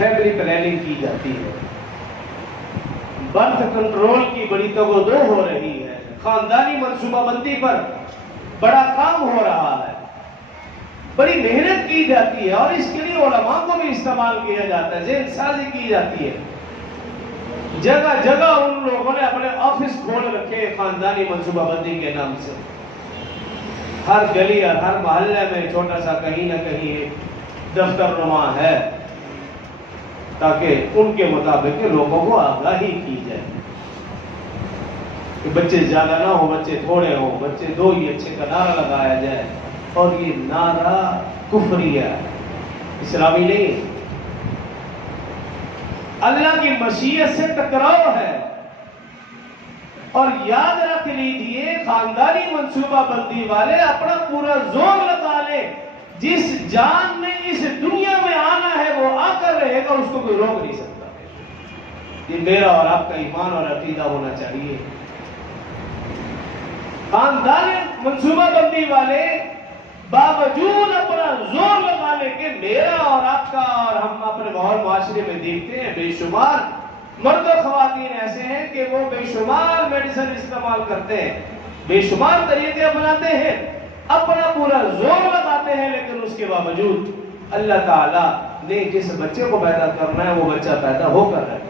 Family planning کی جاتی ہے، برتھ کنٹرول کی بڑی توجہ ہو رہی ہے، خاندانی منصوبہ بندی پر بڑا کام ہو رہا ہے، بڑی محنت کی جاتی ہے، اور اس کے لیے علماء کو بھی استعمال کیا جاتا ہے، ذہن سازی کی جاتی ہے۔ جگہ جگہ ان لوگوں نے اپنے آفس کھول رکھے خاندانی منصوبہ بندی کے نام سے، ہر گلی اور ہر محلے میں چھوٹا سا کہیں نہ کہیں دفتر نما ہے، تاکہ ان کے مطابق لوگوں کو آگاہی کی جائے کہ بچے زیادہ نہ ہو، بچے تھوڑے ہوں، بچے دو ہی اچھے کا نعرہ لگایا جائے، اور یہ نعرہ کفری ہے، اسلامی نہیں، اللہ کی مشیت سے ٹکراؤ ہے۔ اور یاد رکھ لیجئے خاندانی منصوبہ بندی والے اپنا پورا زور لگا لے، جس جان نے اس دنیا میں آنا ہے وہ آ کر رہے گا، اس کو کوئی روک نہیں سکتا۔ یہ میرا اور آپ کا ایمان اور عقیدہ ہونا چاہیے۔ خاندانی منصوبہ بندی والے باوجود اپنا زور لگانے کے، میرا اور آپ کا، اور ہم اپنے ماحول معاشرے میں دیکھتے ہیں بے شمار مرد و خواتین ایسے ہیں کہ وہ بے شمار میڈیسن استعمال کرتے ہیں، بے شمار طریقے اپناتے ہیں، اپنا پورا زور لگاتے ہیں، لیکن اس کے باوجود اللہ تعالیٰ نے جس بچے کو پیدا کرنا ہے وہ بچہ پیدا ہو کر رہتا ہے۔